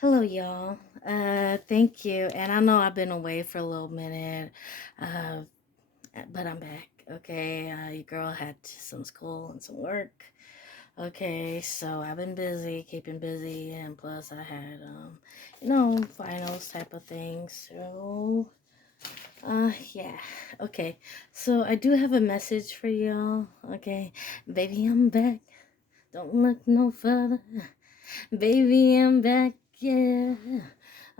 Hello, y'all. Thank you. And I know I've been away for a little minute, uh, but I'm back. Okay, your girl had some school and some work. Okay, so I've been busy, keeping busy, and plus I had, finals type of things. So, yeah. Okay, so I do have a message for y'all. Okay, baby, I'm back. Don't look no further. Baby, I'm back. Yeah.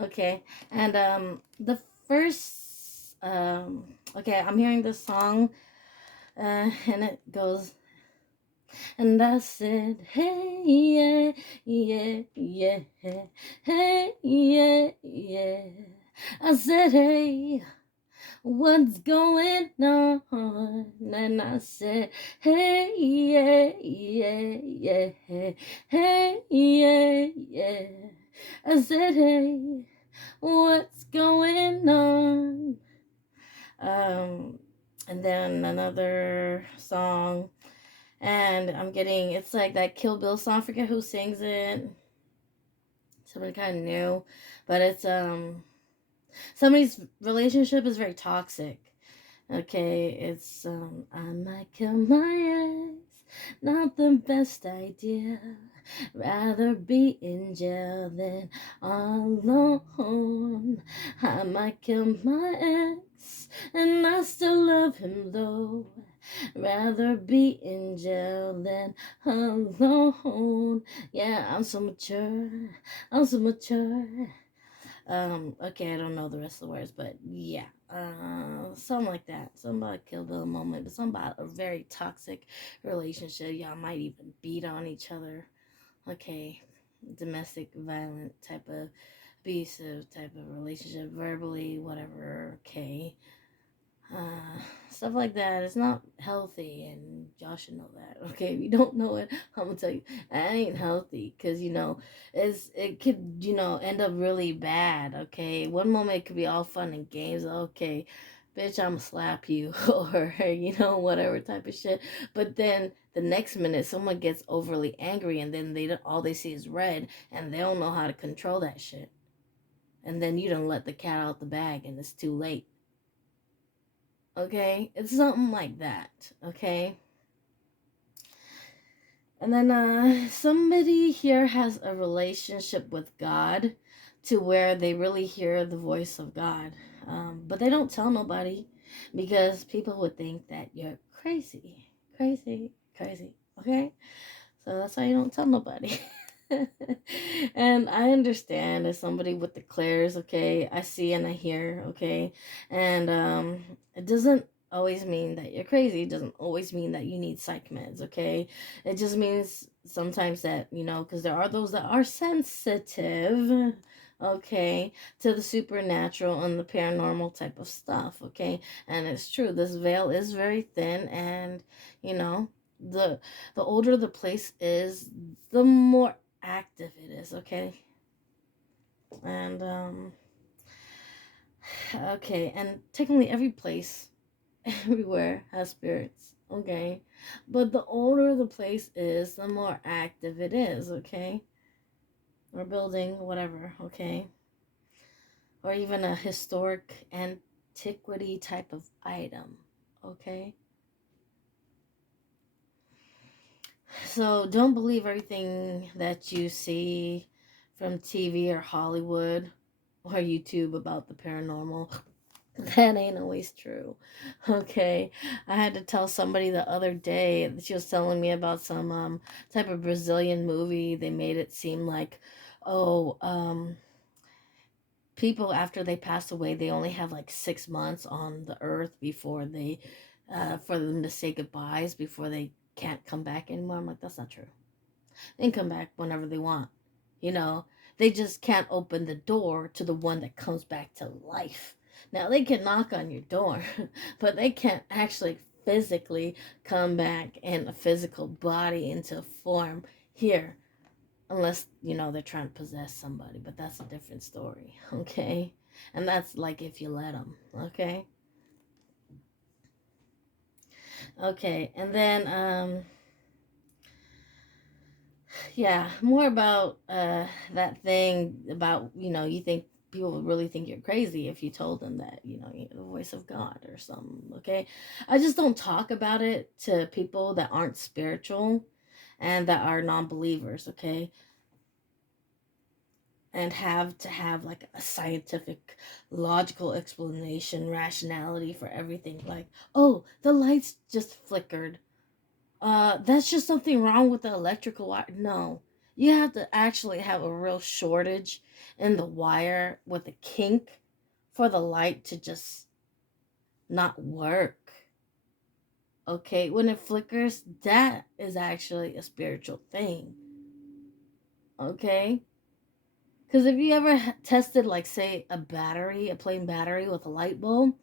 Okay. And the first okay, I'm hearing this song and it goes, and I said, "Hey, yeah, yeah, yeah. Hey, yeah, yeah." I said, "Hey, what's going on?" And I said, "Hey, yeah, yeah, yeah. Hey, yeah, yeah." I said, "Hey, what's going on?" Um, and then another song, and I'm getting it's like that Kill Bill song. I forget who sings it. Somebody kind of new, but it's somebody's relationship is very toxic. Okay, it's I might kill my ex, not the best idea. Rather be in jail than alone. I might kill my ex, and I still love him though. Rather be in jail than alone. Yeah, I'm so mature. I'm so mature. Okay, I don't know the rest of the words, but yeah. Something like that. Something about a Kill Bill moment, but something about a very toxic relationship. Y'all might even beat on each other. Okay. Domestic violent type of abusive type of relationship, verbally, whatever. Okay. Stuff like that. It's not healthy, and y'all should know that. Okay, if you don't know it, I'm gonna tell you, that ain't healthy, because it could end up really bad. Okay, one moment it could be all fun and games. Okay, bitch, I'ma slap you, or whatever type of shit. But then the next minute, someone gets overly angry, and then all they see is red, and they don't know how to control that shit. And then you don't let the cat out the bag, and it's too late. Okay, it's something like that. Okay, and then somebody here has a relationship with God to where they really hear the voice of God, but they don't tell nobody because people would think that you're crazy, crazy, crazy. Okay, so that's why you don't tell nobody. And I understand as somebody with the clairs, okay, I see and I hear, okay, and it doesn't always mean that you're crazy. It doesn't always mean that you need psych meds, okay. It just means sometimes that because there are those that are sensitive, okay, to the supernatural and the paranormal type of stuff, okay. And it's true, this veil is very thin, and you know the the older the place is, the more active it is, okay? And okay, and technically every place everywhere has spirits, okay? But the older the place is, the more active it is, okay? Or building, whatever, okay? Or even a historic antiquity type of item, okay? So don't believe everything that you see from TV or Hollywood or YouTube about the paranormal. That ain't always true. Okay. I had to tell somebody the other day, she was telling me about some type of Brazilian movie. They made it seem like, oh, people after they pass away, they only have like 6 months on the earth before they for them to say goodbyes before they can't come back anymore. I'm like, that's not true. They can come back whenever they want. You know, they just can't open the door to the one that comes back to life. Now, they can knock on your door, but they can't actually physically come back in a physical body into form here, unless, they're trying to possess somebody, but that's a different story, okay? And that's like if you let them, okay? Okay, and then, Yeah, more about that thing about, you think people would really think you're crazy if you told them that, you're the voice of God or something, okay? I just don't talk about it to people that aren't spiritual and that are non-believers, okay? And have to have like a scientific logical explanation, rationality for everything, like, oh, the lights just flickered, that's just something wrong with the electrical wire. No, you have to actually have a real shortage in the wire with a kink for the light to just not work. Okay, when it flickers, that is actually a spiritual thing. Okay, because if you ever tested, like, say, a battery, a plain battery with a light bulb,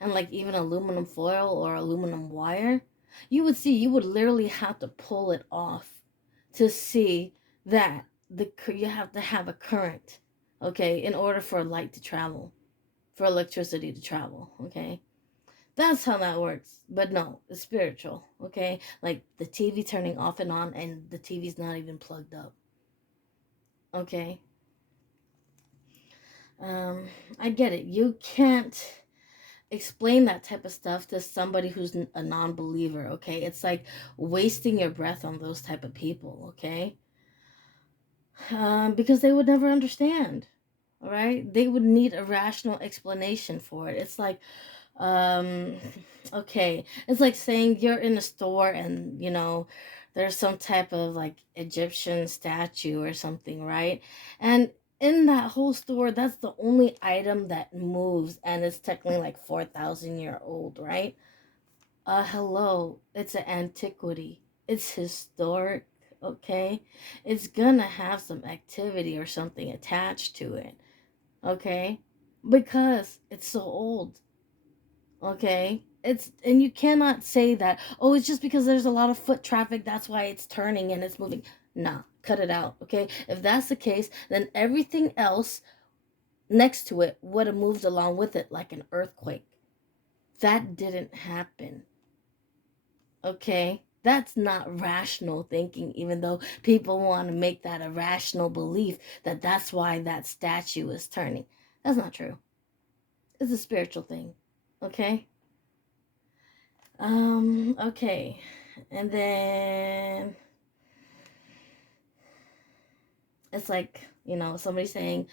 and like even aluminum foil or aluminum wire, you would literally have to pull it off to see that you have to have a current, okay, in order for light to travel, for electricity to travel, okay. That's how that works. But no, it's spiritual, okay? Like the TV turning off and on, and the TV's not even plugged up, okay? Um, I get it. You can't explain that type of stuff to somebody who's a non-believer, okay? It's like wasting your breath on those type of people, okay? Because they would never understand, all right? They would need a rational explanation for it. It's like, um, okay, it's like saying you're in a store and, there's some type of like Egyptian statue or something, right? And in that whole store, that's the only item that moves, and it's technically like 4,000 year old, right? Hello, it's an antiquity. It's historic, okay? It's gonna have some activity or something attached to it, okay? Because it's so old, okay? And you cannot say that, oh, it's just because there's a lot of foot traffic, that's why it's turning and it's moving. Nah, cut it out, okay? If that's the case, then everything else next to it would have moved along with it like an earthquake. That didn't happen. Okay, that's not rational thinking, even though people want to make that a rational belief that that's why that statue is turning. That's not true. It's a spiritual thing. Okay. Okay. And then it's like, somebody saying,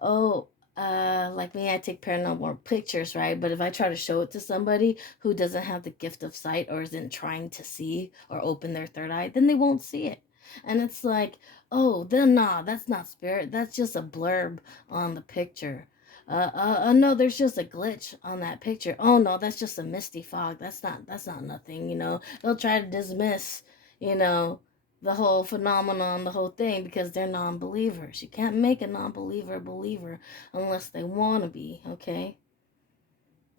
oh, like me, I take paranormal pictures, right? But if I try to show it to somebody who doesn't have the gift of sight or isn't trying to see or open their third eye, then they won't see it. And it's like, oh, then nah, that's not spirit. That's just a blurb on the picture. No, there's just a glitch on that picture. Oh no, that's just a misty fog. That's not nothing. They'll try to dismiss, you know, the whole phenomenon, the whole thing, because they're non-believers. You can't make a non-believer a believer unless they want to be, okay?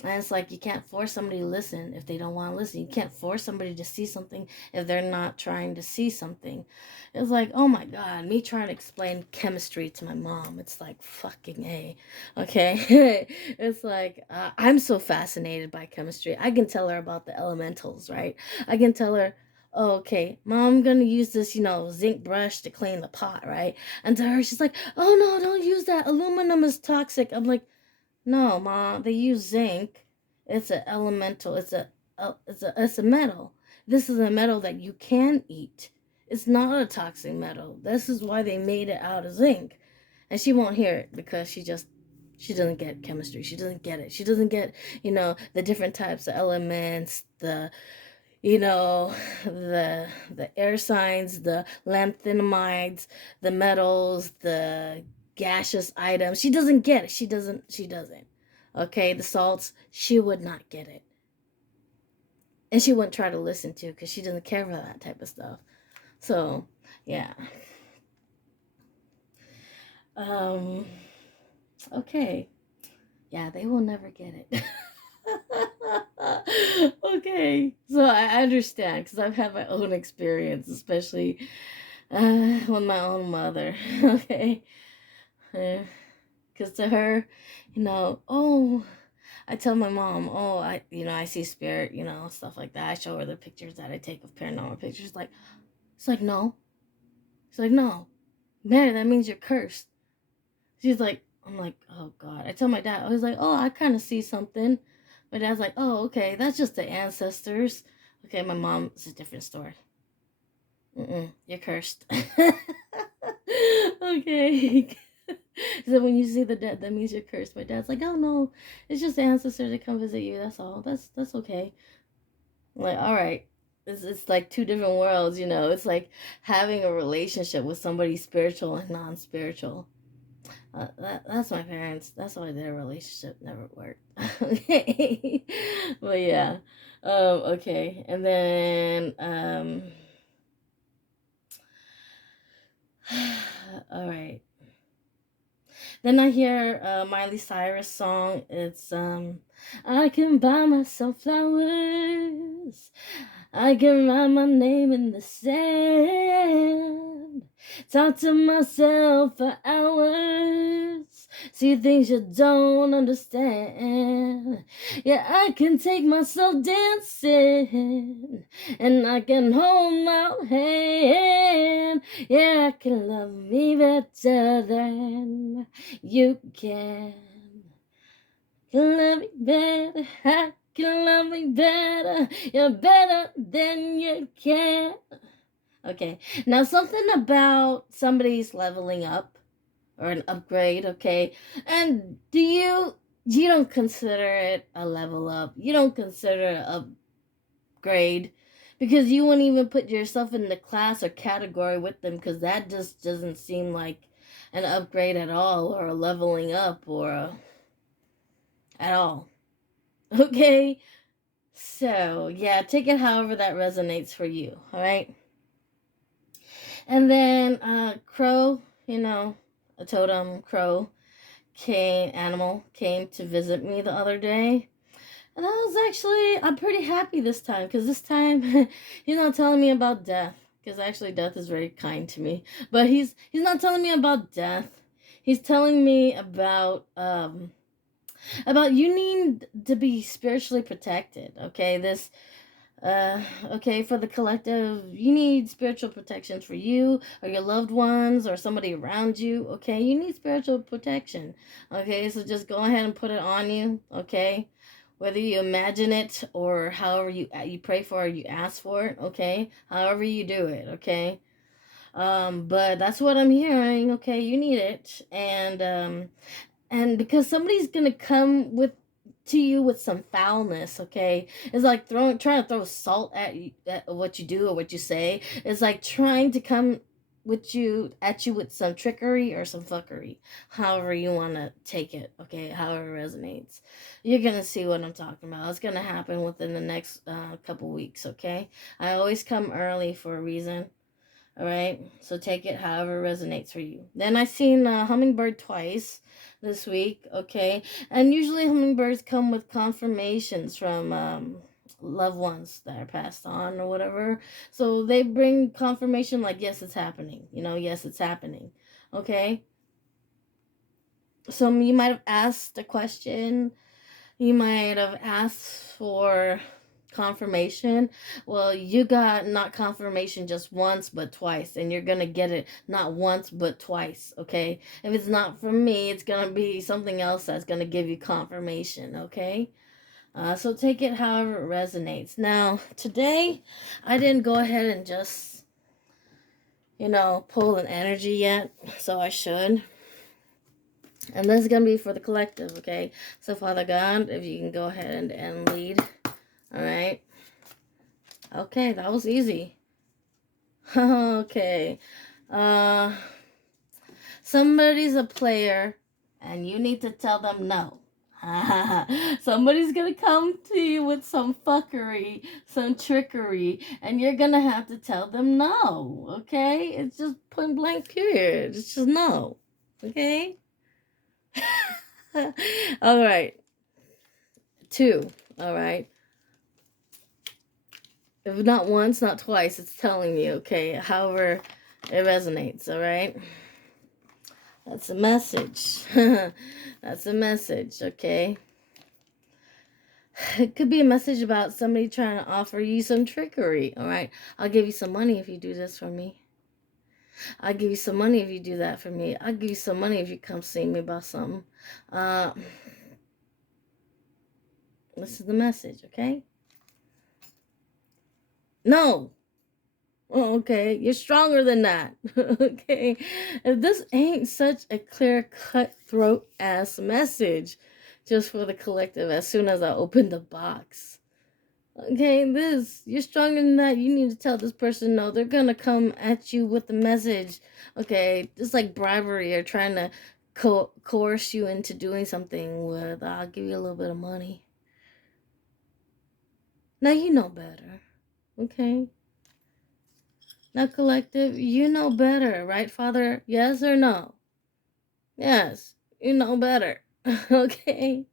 And it's like you can't force somebody to listen if they don't want to listen. You can't force somebody to see something if they're not trying to see something. It's like, oh my God, me trying to explain chemistry to my mom. It's like fucking A, okay? It's like, I'm so fascinated by chemistry. I can tell her about the elementals, right? I can tell her, oh, okay, mom, I'm gonna use this, zinc brush to clean the pot, right? And to her, she's like, oh no, don't use that. Aluminum is toxic. I'm like, no, ma, they use zinc. It's an elemental. It's a metal. This is a metal that you can eat. It's not a toxic metal. This is why they made it out of zinc. And she won't hear it because she doesn't get chemistry. She doesn't get it. She doesn't get, the different types of elements, you know, the air signs, the lanthanamides, the metals, the gaseous items. She doesn't get it. She doesn't. Okay, the salts, she would not get it. And she wouldn't try to listen to because she doesn't care for that type of stuff. So, yeah. Um, okay. Yeah, they will never get it. Okay, so I understand because I've had my own experience, especially with my own mother. Okay, because to her, oh, I tell my mom, oh, I see spirit, stuff like that. I show her the pictures that I take of paranormal pictures. Like, it's like, no, She's like, no, Mary, that means you're cursed. She's like, I'm like, oh God. I tell my dad, I was like, oh, I kind of see something. My dad's like, oh, okay, that's just the ancestors. Okay, my mom, it's a different story. You're cursed. Okay. So when you see the dead, that means you're cursed. My dad's like, oh no, it's just the ancestors that come visit you. That's all. That's okay. I'm like, all right. It's like two different worlds, you know. It's like having a relationship with somebody spiritual and non-spiritual. That's my parents. That's why their relationship never worked. Okay, but yeah, okay, and then all right. Then I hear Miley Cyrus song. It's I can buy myself flowers. I can write my name in the sand. Talk to myself for hours. See things you don't understand. Yeah, I can take myself dancing. And I can hold my hand. Yeah, I can love me better than you can. Love me better. I can love me better. You're better than you can. Okay, now something about somebody's leveling up or an upgrade, okay? And you don't consider it a level up. You don't consider it an upgrade because you wouldn't even put yourself in the class or category with them because that just doesn't seem like an upgrade at all or a leveling up at all. Okay? So, yeah, take it however that resonates for you, all right? And then crow, you know, a totem crow animal came to visit me the other day. And I was actually, I'm pretty happy this time because this time he's not telling me about death because actually death is very kind to me. But he's not telling me about death. He's telling me about you need to be spiritually protected. Okay, okay, for the collective, you need spiritual protections for you or your loved ones or somebody around you. Okay, you need spiritual protection. Okay, so just go ahead and put it on you. Okay, whether you imagine it or however you pray for or you ask for it. Okay, however you do it. Okay, but that's what I'm hearing. Okay, you need it, and because somebody's gonna come to you with some foulness, okay? It's like trying to throw salt at what you do or what you say. It's like trying to come at you with some trickery or some fuckery, however you want to take it, okay? However it resonates. You're gonna see what I'm talking about. It's gonna happen within the next couple weeks, okay? I always come early for a reason. All right, so take it however resonates for you. Then I seen a hummingbird twice this week. Okay, and usually hummingbirds come with confirmations from loved ones that are passed on or whatever. So they bring confirmation like, yes, it's happening. You know, yes, it's happening. Okay, so you might have asked a question. You might have asked for confirmation. Well, you got not confirmation just once but twice, and you're gonna get it not once but twice. Okay, if it's not from me, it's gonna be something else that's gonna give you confirmation. Okay, so take it however it resonates. Now today I didn't go ahead and just pull an energy yet, so I should. And this is going to be for the collective, okay? So, Father God, if you can go ahead and lead. All right. Okay, that was easy. Okay. Somebody's a player, and you need to tell them no. Somebody's going to come to you with some fuckery, some trickery, and you're going to have to tell them no, okay? It's just point blank period. It's just no, okay? All right. 2. All right. If not once, not twice, it's telling you, okay? However it resonates, all right? That's a message. That's a message, okay? It could be a message about somebody trying to offer you some trickery, all right? I'll give you some money if you do this for me. I'll give you some money if you do that for me. I'll give you some money if you come see me about something. Uh, this is the message, okay? No. Oh, okay, you're stronger than that. Okay, if this ain't such a clear, cutthroat ass message, just for the collective. As soon as I open the box, okay, you're stronger than that. You need to tell this person no. They're gonna come at you with the message. Okay, just like bribery or trying to coerce you into doing something with. I'll give you a little bit of money. Now you know better. Okay. Now, collective, you know better, right, Father? Yes or no? Yes, you know better. Okay.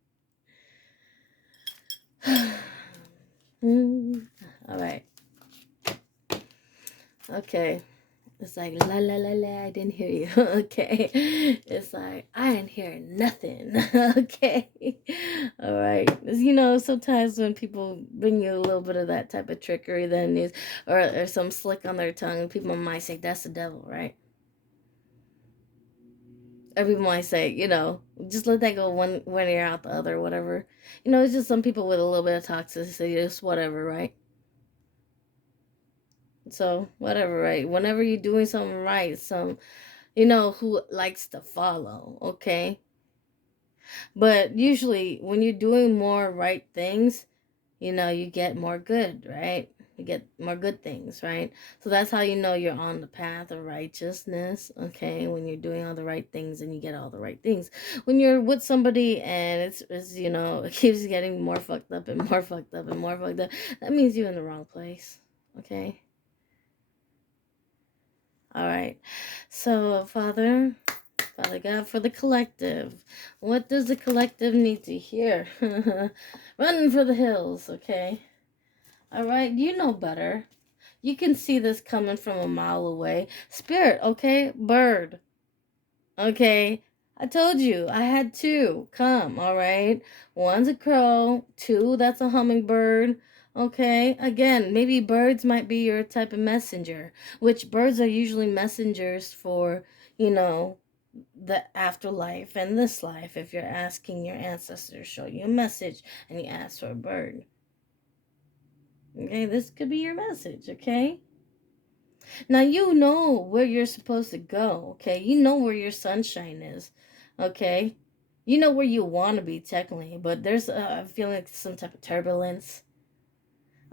All right. Okay. It's like la la la la. I didn't hear you. Okay. It's like I didn't hear nothing. Okay. All right. Sometimes when people bring you a little bit of that type of trickery, then is or some slick on their tongue, people might say that's the devil, right? Everyone might say, just let that go one ear out the other, whatever. It's just some people with a little bit of toxicity, just whatever, right? So whatever, right? Whenever you're doing something right, who likes to follow, okay? But usually when you're doing more right things, you get more good, right? You get more good things, right? So that's how you know you're on the path of righteousness, okay? When you're doing all the right things and you get all the right things. When you're with somebody and it's it keeps getting more fucked up and more fucked up and more fucked up, that means you're in the wrong place, okay? All right. So, Father God, for the collective, what does the collective need to hear? Run for the hills, okay? All right, you know better. You can see this coming from a mile away. Spirit, okay? Bird, okay? I told you, I had two. Come, all right? One's a crow. Two, that's a hummingbird. Okay, again, maybe birds might be your type of messenger, which birds are usually messengers for, you know, the afterlife and this life. If you're asking your ancestors to show you a message and you ask for a bird. Okay, this could be your message, okay? Now you know where you're supposed to go, okay? You know where your sunshine is, okay? You know where you want to be technically, but there's I feel like some type of turbulence.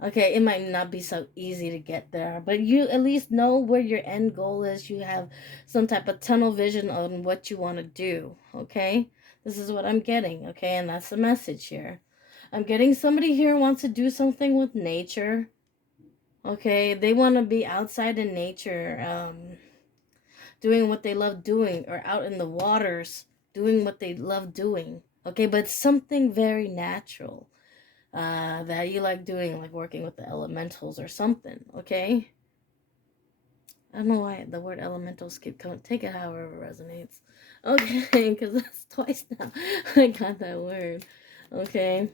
Okay, it might not be so easy to get there, but you at least know where your end goal is. You have some type of tunnel vision on what you want to do, okay? This is what I'm getting, okay? And that's the message here. I'm getting somebody here wants to do something with nature. Okay, they want to be outside in nature, doing what they love doing, or out in the waters, doing what they love doing. Okay, but something very natural that you like doing, like working with the elementals or something. Okay, I don't know why the word elementals keep coming. Take it however it resonates. Okay, because that's twice now I got that word. Okay.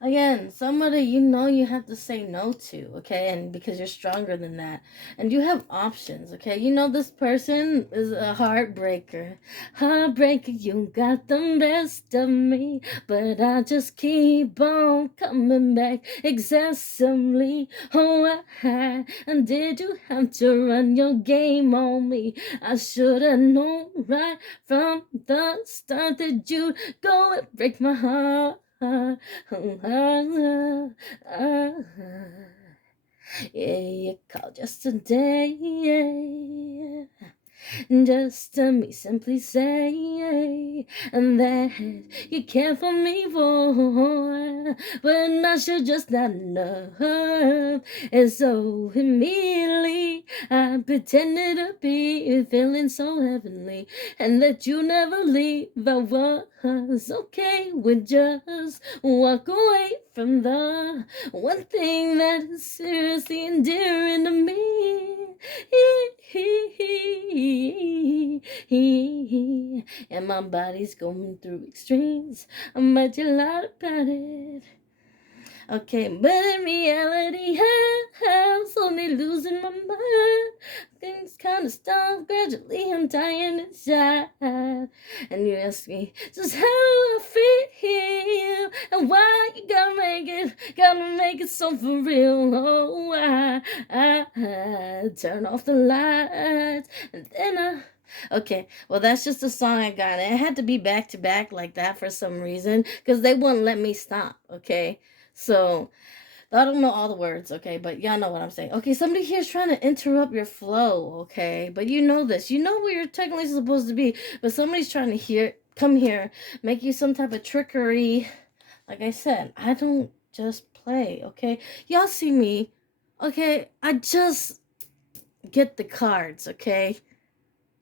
Again, somebody you have to say no to, okay? And because you're stronger than that. And you have options, okay? This person is a heartbreaker. Heartbreaker, you got the best of me. But I just keep on coming back excessively. Oh, and did you have to run your game on me? I should have known right from the start that you'd go and break my heart. Yeah, you called yesterday. Just to me simply say that you care for me more, but I should just not know. And so immediately I pretended to be feeling so heavenly, and that you never leave. I was okay with just walk away from the one thing that is seriously endearing to me. And my body's going through extremes. I'm but you lied about it. Okay, but in reality, I'm slowly losing my mind. Things kind of stop gradually. I'm dying inside. And you ask me, just how do I feel? And why you gotta make it so for real? Oh, I turn off the lights and then Okay, well, that's just a song I got. And it had to be back to back like that for some reason because they wouldn't let me stop. Okay, so I don't know all the words. Okay, but y'all know what I'm saying. Okay, somebody here is trying to interrupt your flow. Okay, but you know this. You know where you're technically supposed to be, but somebody's trying to come here, make you some type of trickery. Like I said, I don't just play. Okay, y'all see me. Okay, I just get the cards. Okay.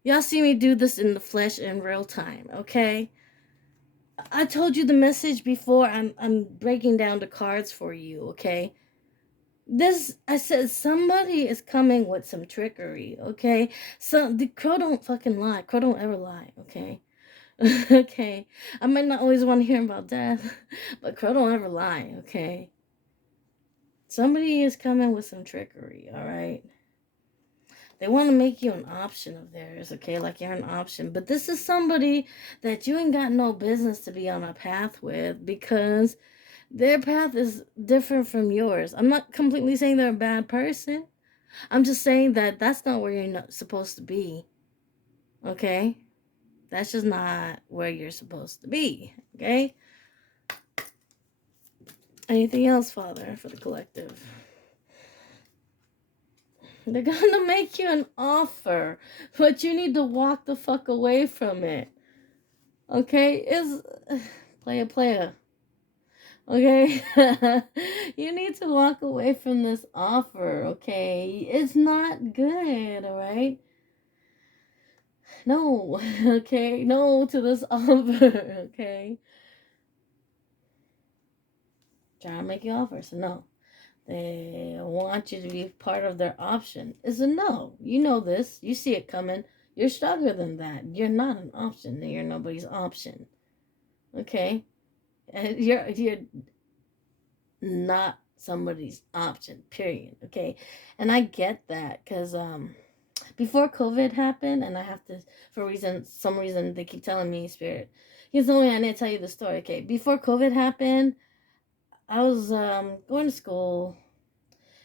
Y'all see me do this in the flesh in real time, okay? I told you the message before. I'm breaking down the cards for you, okay? This I said somebody is coming with some trickery, okay? So the crow don't fucking lie. Crow don't ever lie, okay? Okay. I might not always want to hear about death, but crow don't ever lie, okay? Somebody is coming with some trickery, all right? They want to make you an option of theirs, okay? Like you're an option. But this is somebody that you ain't got no business to be on a path with because their path is different from yours. I'm not completely saying they're a bad person. I'm just saying that that's not where you're not supposed to be, okay? That's just not where you're supposed to be, okay? Anything else, Father, for the collective? They're gonna make you an offer, but you need to walk the fuck away from it. Okay, is player. Okay, you need to walk away from this offer. Okay, it's not good. All right, no. Okay, no to this offer. Okay, try to make you offer. So no, they want you to be part of their option. Is a no. You know this. You see it coming. You're stronger than that. You're not an option. You're nobody's option. Okay, and you're not somebody's option, period. Okay, and I get that because before COVID happened, and I have to, for some reason they keep telling me, Spirit, he's the only I need to tell you the story. Okay, before COVID happened, I was going to school,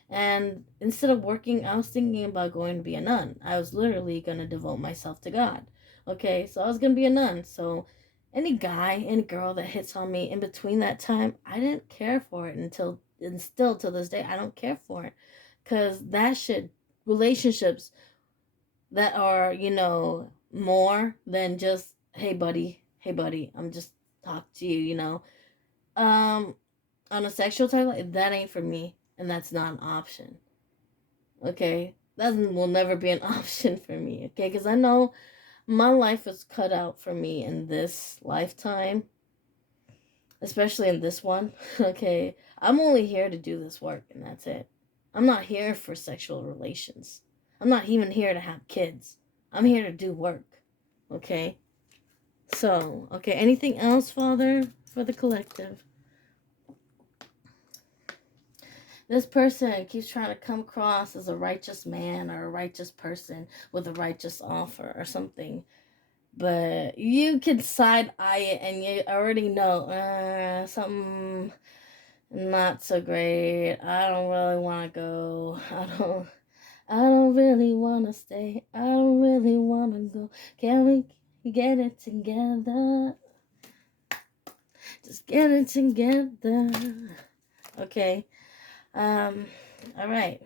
and instead of working, I was thinking about going to be a nun. I was literally going to devote myself to God. Okay, so I was going to be a nun. So any guy, any girl that hits on me in between that time, I didn't care for it and still to this day, I don't care for it. Because that shit, relationships that are, more than just, hey, buddy, I'm just talking to you, Um, on a sexual type, like, that ain't for me. And that's not an option. Okay, that will never be an option for me. Okay, because I know my life is cut out for me in this lifetime, especially in this one. Okay, I'm only here to do this work, and that's it. I'm not here for sexual relations. I'm not even here to have kids. I'm here to do work. Okay, so okay, anything else, Father, for the collective? This person keeps trying to come across as a righteous man or a righteous person with a righteous offer or something. But you can side eye it and you already know something not so great. I don't really want to go. I don't really want to stay. I don't really want to go. Can we get it together? Just get it together. Okay. All right.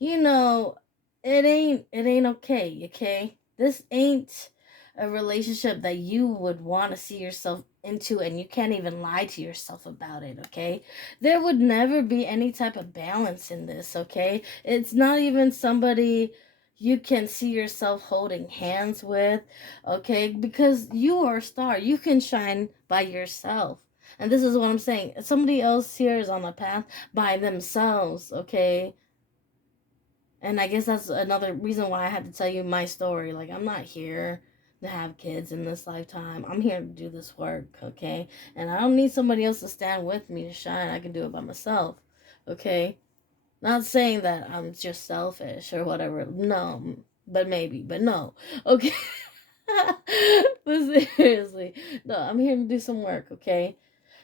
You know, it ain't okay, okay? This ain't a relationship that you would want to see yourself into, and you can't even lie to yourself about it, okay? There would never be any type of balance in this, okay? It's not even somebody you can see yourself holding hands with, okay? Because you are a star. You can shine by yourself. And this is what I'm saying. Somebody else here is on the path by themselves, okay? And I guess that's another reason why I had to tell you my story. Like, I'm not here to have kids in this lifetime. I'm here to do this work, okay? And I don't need somebody else to stand with me to shine. I can do it by myself, okay? Not saying that I'm just selfish or whatever. No, but maybe, but no, okay? But seriously, no, I'm here to do some work, okay?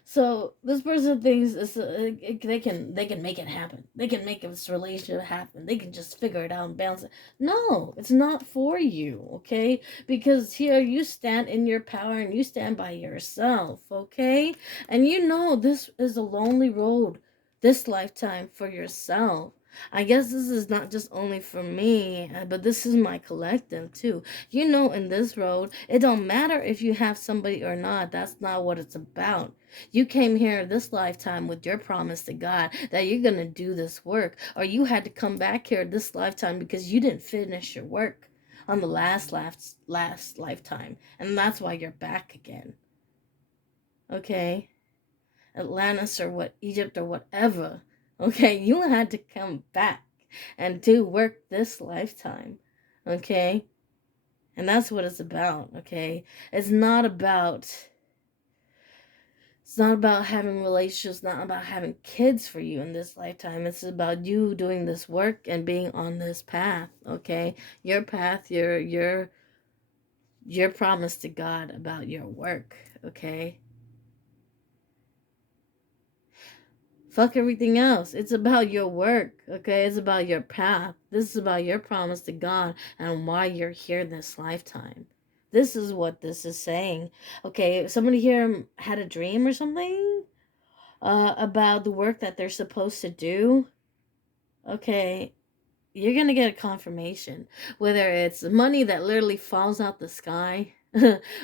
So this person thinks they can make it happen. They can make this relationship happen. They can just figure it out and balance it. No, it's not for you, okay? Because here you stand in your power and you stand by yourself, okay? And you know this is a lonely road this lifetime for yourself. I guess this is not just only for me, but this is my collective too. You know, in this road, it don't matter if you have somebody or not. That's not what it's about. You came here this lifetime with your promise to God that you're going to do this work, or you had to come back here this lifetime because you didn't finish your work on the last lifetime, and that's why you're back again. Okay? Atlantis or what Egypt or whatever. Okay, you had to come back and do work this lifetime. Okay? And that's what it's about, okay? It's not about having relationships, not about having kids for you in this lifetime. It's about you doing this work and being on this path, okay? Your path, your promise to God about your work, okay? Fuck everything else. It's about your work, okay? It's about your path. This is about your promise to God and why you're here this lifetime. This is what this is saying. Okay, somebody here had a dream or something about the work that they're supposed to do. Okay, you're gonna get a confirmation. Whether it's money that literally falls out the sky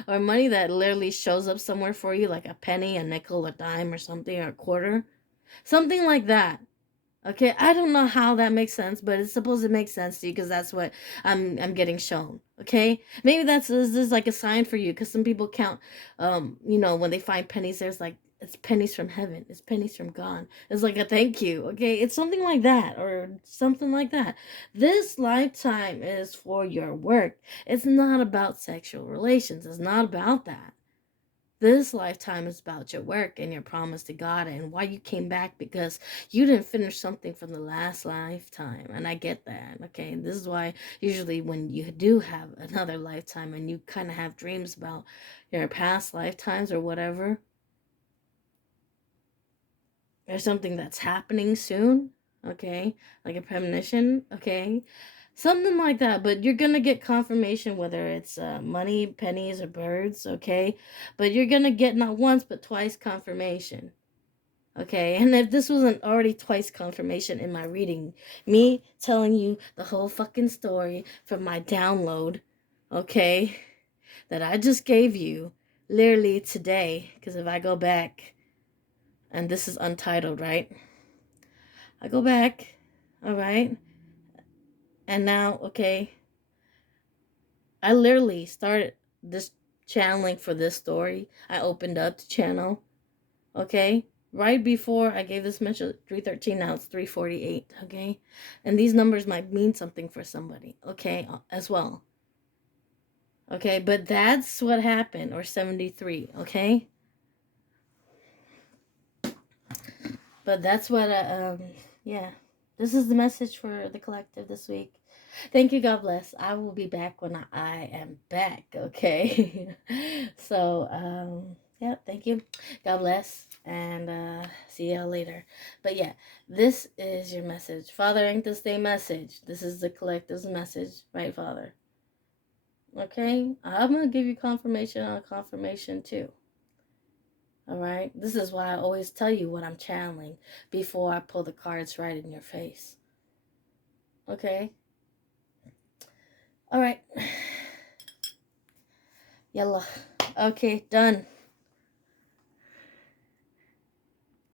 or money that literally shows up somewhere for you, like a penny, a nickel, a dime, or something, or a quarter. Something like that. Okay, I don't know how that makes sense, but it's supposed to make sense to you because that's what I'm getting shown. Okay, maybe this is like a sign for you because some people count, when they find pennies, there's like it's pennies from heaven, it's pennies from God. It's like a thank you. Okay, it's something like that or something like that. This lifetime is for your work. It's not about sexual relations. It's not about that. This lifetime is about your work and your promise to God and why you came back because you didn't finish something from the last lifetime. And I get that. Okay. And this is why usually when you do have another lifetime and you kind of have dreams about your past lifetimes or whatever, there's something that's happening soon. Okay. Like a premonition. Okay. Something like that, but you're gonna get confirmation whether it's money, pennies, or birds, okay? But you're gonna get not once but twice confirmation, okay? And if this wasn't already twice confirmation in my reading, me telling you the whole fucking story from my download, okay, that I just gave you literally today, because if I go back, and this is untitled, right? I go back, all right? And now, okay, I literally started this channeling for this story. I opened up the channel, okay? Right before I gave this message, 313, now it's 348, okay? And these numbers might mean something for somebody, okay, as well. Okay, but that's what happened, or 73, okay? But that's what, yeah. This is the message for the collective this week. Thank you. God bless. I will be back when I am back. Okay. So, yeah, thank you. God bless. And see y'all later. But yeah, this is your message. Father, ain't this day message? This is the collective's message, right, Father? Okay? I'm going to give you confirmation on confirmation too. All right? This is why I always tell you what I'm channeling before I pull the cards right in your face. Okay? All right. Yalla. Okay, done.